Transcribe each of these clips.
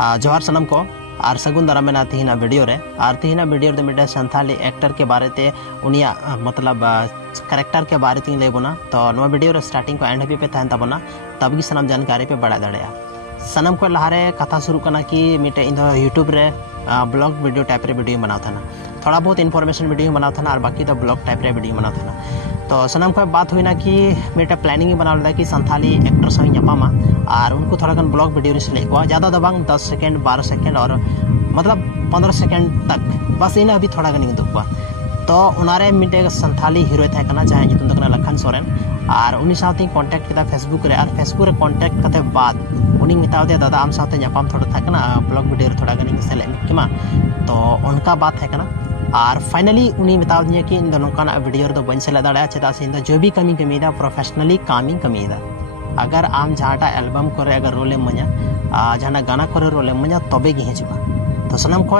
जोहार सनम को और सगुन दारा में तीना वीडियो रे और तीना वीडियो रे मिटे संथाली एक्टर के बारे ते उनिया मतलब करेक्टर के बारे ते लेबोना तो नो वीडियो रे स्टार्टिंग को एंड पे तहन तबना तब की सनम जानकारी पे बड़ा दड़या सनम को लहारे कथा शुरू करना कि मिटे इन यूट्यूब रे ब्लॉग वीडियो टाइप रे वीडियो बनाव था थोड़ा बहुत इन्फॉर्मेशन वीडियो बनाव था और बाकी तो ब्लॉग टाइप रे वीडियो बनाव था तो सनम को बात हुई ना कि मिटे प्लानिंग बनाव लेदा कि संथाली एक्टर सही नपामा और उनको थोड़ा गन ब्लॉग वीडियो रे सिलेक्ट हुआ ज़्यादा दबांग 10 सेकंड 12 सेकंड और मतलब 15 सेकंड तक बस इन अभी थोड़ा गन दुखा तो उनारे मिटे संथाली हीरो थे कना जहाँ नितुम दो लखन सोरेन और उनी साथी कांटेक्ट किया फेसबुक रे और फेसबुक रे कांटेक्ट करते बाद उनी मिताव दे दादा आम साथे नापाम थोड़ा था कना ब्लॉग वीडियो रे थोड़ा गन सेलेक्ट किमा तो उनका बात है कना और फाइनली उनी मिताव दिया कि इन नौकाना वीडियो रे तो बन सेले दाड़ा चेदा से इन जो भी कमी कमीदा प्रोफेशनली कामी कमीदा अगर आम जहाँटा एल्बम करे अगर रोले मजा जहाँ गाना करे रोले मजा तबे गी हिजुआ तो सनम को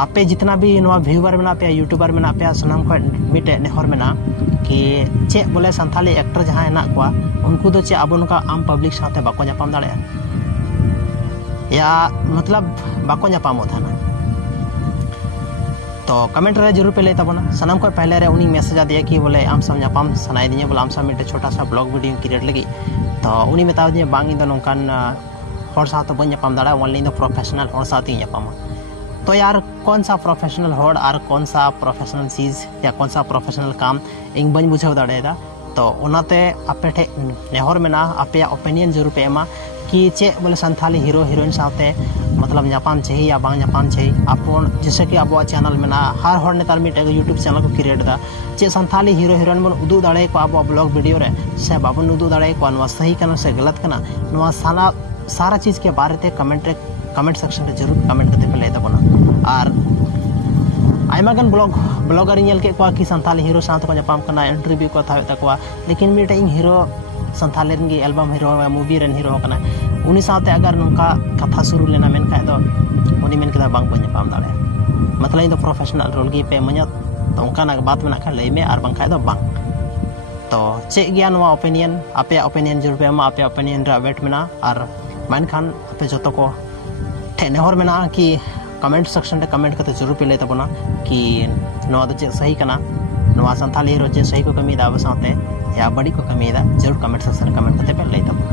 आपे जितना भी नवा व्यूअर में पे यूट्यूबर में पे सनम को मिटे नेहर में कि चे बोले संथाली एक्टर जहाँ हेना को उनको तो चे अब उनका आम पब्लिक साथे बाको नापाम दाड़ा या मतलब बाको नापामो था ना तो कमेंट रे जरूर पे ले तबना सनम को पहले रे उनी मैसेज आ दिया कि बोले आम सब नापाम सनाई दिए बोले आम सब मिटे छोटा सा ब्लॉग वीडियो क्रिएट लगी तो उनी बताव दिए बांग इन नौकान हर साथ तो बन नापाम दाड़ा ऑनलाइन प्रोफेशनल हर साथ ही नापामा तो यार कौन सा प्रोफेशनल होड़ और कौन सा प्रोफेशनल चीज़ या कौन सा प्रोफेशनल काम इन बन बुझाव दाड़ा तो उनाते आपे ठे नेहर में आपे ओपिनियन जरूर पे एमा कि चे बोले संथाली हीरो हीरोइन साथे मतलब नापाम चाहिए या बांग नापाम चाहिए अपन जैसे कि अब चैनल में हर हर नेतार मिटे यूट्यूब चैनल को क्रिएट दा चे संथाली हीरो हीरोइन बन उदू दाड़े को अब ब्लॉग वीडियो रे से बाबन उदू दाड़े को नवा सही कना से गलत कना नवा सारा चीज़ के बारे ते कमेंट सेक्शन रे जरूर कमेंट करते पे ले तबना और आयमा गन ब्लॉगर इन के कि संथाली हीरो साथ को नापाम कना इंटरव्यू को थावे तकवा लेकिन मिटे इन हीरो संथाली रन एल्बम हीरो मूवी रन हीरो कना उनी साथे अगर नुका कथा शुरू लेना मेन खाय दो उनी मेन कदा बांग को नापाम दाड़े मतलब इन प्रोफेशनल रोल गी पे मnya तो उनका बात में खा लई में और बांग खाय दो बांग तो चे गया नवा ओपिनियन आपे ओपिनियन जरूर पे मा आपे ओपिनियन रा वेट में और मन खान आपे जतो को नेहर में कि कमेंट सेक्शन रे कमेंट करते जरूर पे ले तबना कि नवा चे सही कना नवा संथाली हीरो चे सही को कमी दा साथे या बड़ी को कमी दा जरूर कमेंट सेक्शन रे कमेंट करते पे ले तबना।